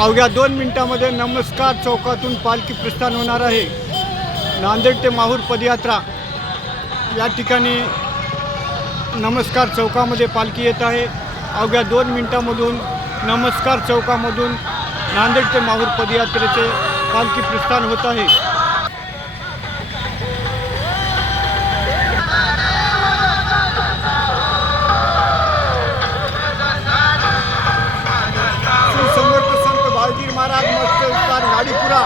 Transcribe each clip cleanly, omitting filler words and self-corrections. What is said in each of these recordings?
अवघ्या 2 मिनिटांमध्ये नमस्कार चौकातून पालखी प्रस्थान होणार आहे। नांदेड ते माहूर पदयात्रा या ठिकाणी नमस्कार चौकामध्ये पालखी येत आहे। अवघ्या 2 मिनिटांमधून नमस्कार चौकामधून नांदेड ते माहूर पदयात्रेचे पालखी प्रस्थान होत आहे। महाराज मस्त विस्तार गाडीपुरा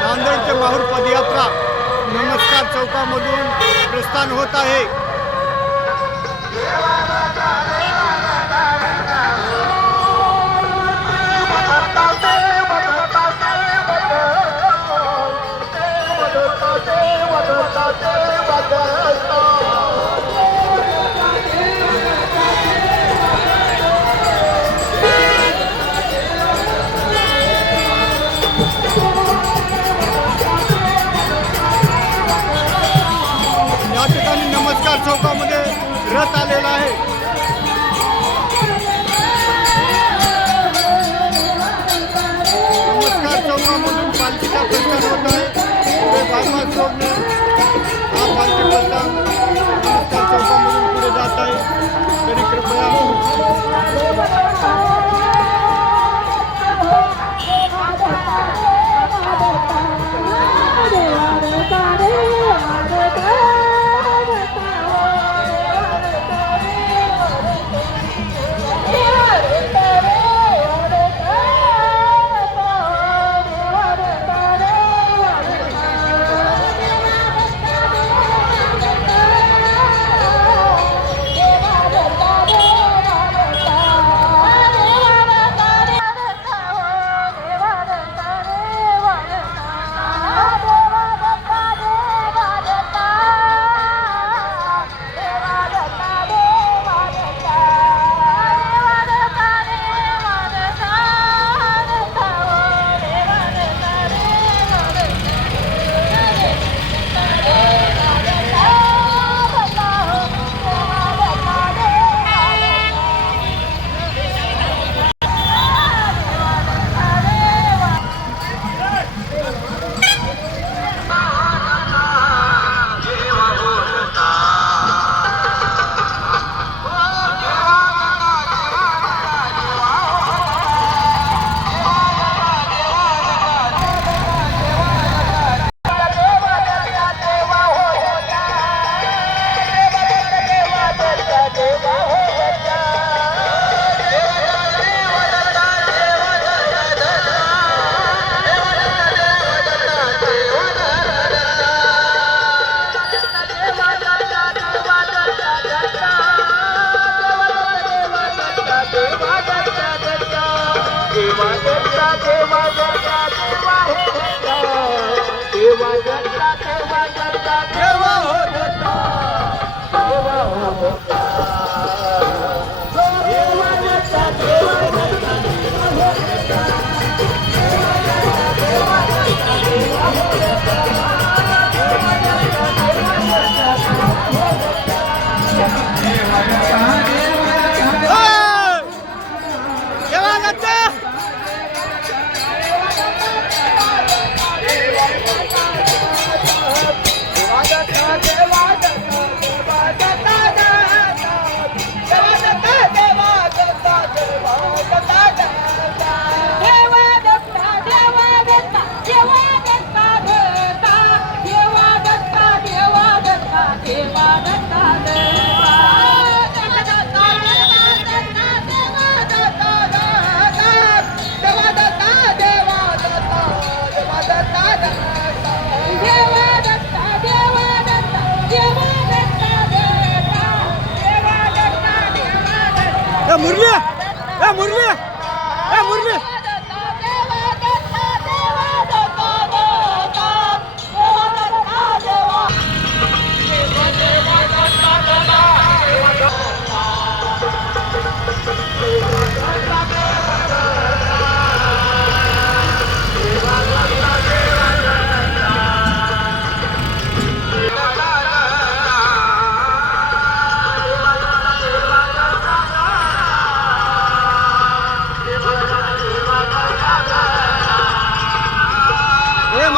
नांदेड ते माहूर पदयात्रा नमस्कार चौकामधून प्रस्थान होत आहे। नमस्कार चौकामध्ये रथ आलेला आहे। नमस्कार चौकामधून पालखीचा प्रस्थान होत आहे। पुढे बायपास रोडने हा पालखी प्रस्थान नमस्कार चौकामधून पुढे जात आहे। तरी कृपया मुरली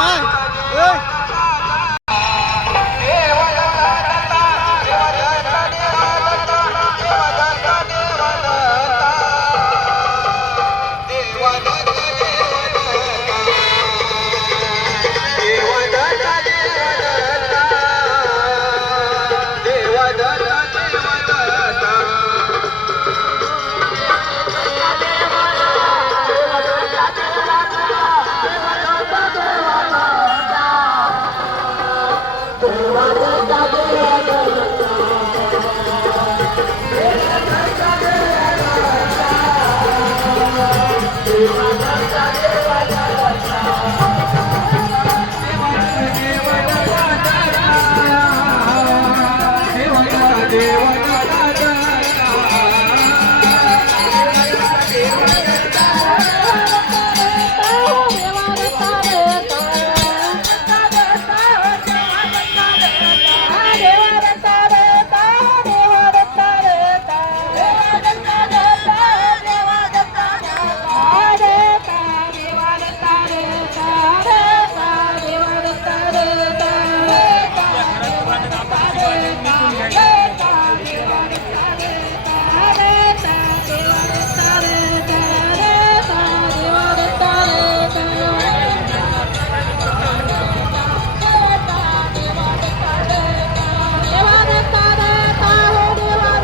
माय देवा